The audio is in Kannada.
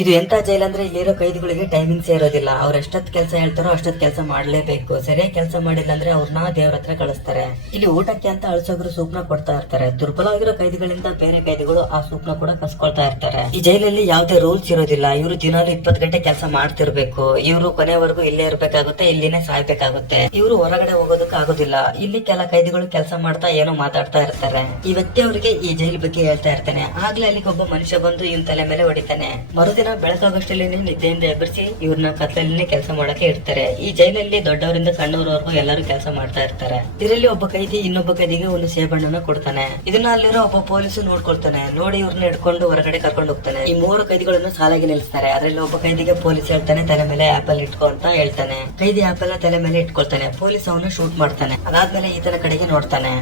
ಇದು ಎಂತ ಜೈಲ್ ಅಂದ್ರೆ ಇಲ್ಲಿರೋ ಕೈದಿಗಳಿಗೆ ಟೈಮಿಂಗ್ಸ್ ಇರೋದಿಲ್ಲ. ಅವ್ರ ಎಷ್ಟೊತ್ ಕೆಲಸ ಹೇಳ್ತಾರೋ ಅಷ್ಟೊತ್ ಕೆಲಸ ಮಾಡ್ಲೇಬೇಕು. ಸರಿಯಾಗಿ ಕೆಲಸ ಮಾಡಿಲ್ಲ ಅಂದ್ರೆ ಅವ್ರನ್ನ ದೇವ್ರ ಹತ್ರ ಕಳಿಸ್ತಾರೆ. ಇಲ್ಲಿ ಊಟಕ್ಕೆ ಅಂತ ಅಳಸೋಗ್ರು ಸೂಪ್ನ ಕೊಡ್ತಾ ಇರ್ತಾರೆ. ದುರ್ಬಲವಾಗಿರೋ ಕೈದಿಗಳಿಂದ ಬೇರೆ ಕೈದಿಗಳು ಆ ಸೂಪ್ನ ಕೂಡ ಕಸ್ಕೊಳ್ತಾ ಇರ್ತಾರೆ. ಈ ಜೈಲಲ್ಲಿ ಯಾವುದೇ ರೂಲ್ಸ್ ಇರೋದಿಲ್ಲ. ಇವರು ದಿನಾಲು 20 ಗಂಟೆ ಕೆಲಸ ಮಾಡ್ತಿರ್ಬೇಕು. ಇವರು ಕೊನೆವರೆಗೂ ಇಲ್ಲೇ ಇರ್ಬೇಕಾಗುತ್ತೆ, ಇಲ್ಲಿನೇ ಸಾಯ್ಬೇಕಾಗುತ್ತೆ. ಇವರು ಹೊರಗಡೆ ಹೋಗೋದಕ್ಕೆ ಆಗೋದಿಲ್ಲ. ಇಲ್ಲಿ ಕೆಲ ಕೈದಿಗಳು ಕೆಲಸ ಮಾಡ್ತಾ ಏನೋ ಮಾತಾಡ್ತಾ ಇರ್ತಾರೆ. ಈ ವ್ಯಕ್ತಿ ಅವರಿಗೆ ಈ ಜೈಲ್ ಬಗ್ಗೆ ಹೇಳ್ತಾ ಇರ್ತಾನೆ. ಆಗ್ಲೇ ಅಲ್ಲಿಗೆ ಒಬ್ಬ ಮನುಷ್ಯ ಬಂದು ಇವನ್ ತಲೆ ಮೇಲೆ ಹೊಡಿತಾನೆ. ಮರುದಿನ ಬೆಳಕಾಗಷ್ಟಲ್ಲಿ ನಿದ್ದೆಯಿಂದ ಎಬ್ಬರಿಸಿ ಇವ್ರನ್ನ ಕತ್ಲಲ್ಲಿ ಕೆಲಸ ಮಾಡಕ್ಕೆ ಇಡ್ತಾರೆ. ಈ ಜೈಲಲ್ಲಿ ದೊಡ್ಡವರಿಂದ ಸಣ್ಣವರವರೆಗೂ ಎಲ್ಲರೂ ಕೆಲಸ ಮಾಡ್ತಾ ಇರ್ತಾರೆ. ಇದರಲ್ಲಿ ಒಬ್ಬ ಕೈದಿ ಇನ್ನೊಬ್ಬ ಕೈದಿಗೆ ಒಂದು ಸೇಬಣ್ಣನ ಕೊಡ್ತಾನೆ. ಇದನ್ನ ಅಲ್ಲಿರೋ ಒಬ್ಬ ಪೊಲೀಸು ನೋಡ್ಕೊಳ್ತಾನೆ. ನೋಡಿ ಇವ್ರನ್ನ ಹಿಡ್ಕೊಂಡು ಹೊರಗಡೆ ಕರ್ಕೊಂಡು ಹೋಗ್ತಾನೆ. ಈ 3 ಕೈದಿಗಳನ್ನು ಸಾಲಾಗಿ ನಿಲ್ಲಿಸ್ತಾರೆ. ಅದರಲ್ಲಿ ಒಬ್ಬ ಕೈದಿಗೆ ಪೊಲೀಸ್ ಹೇಳ್ತಾನೆ ತಲೆ ಮೇಲೆ ಆಪಲ್ ಇಟ್ಕೊ ಅಂತ ಹೇಳ್ತಾನೆ. ಕೈದಿ ಆಪಲ್ ನ ತಲೆ ಮೇಲೆ ಇಟ್ಕೊಳ್ತಾನೆ. ಪೊಲೀಸ್ ಅವನ್ನ ಶೂಟ್ ಮಾಡ್ತಾನೆ. ಅದಾದ್ಮೇಲೆ ಈತನ ಕಡೆಗೆ ನೋಡ್ತಾನೆ.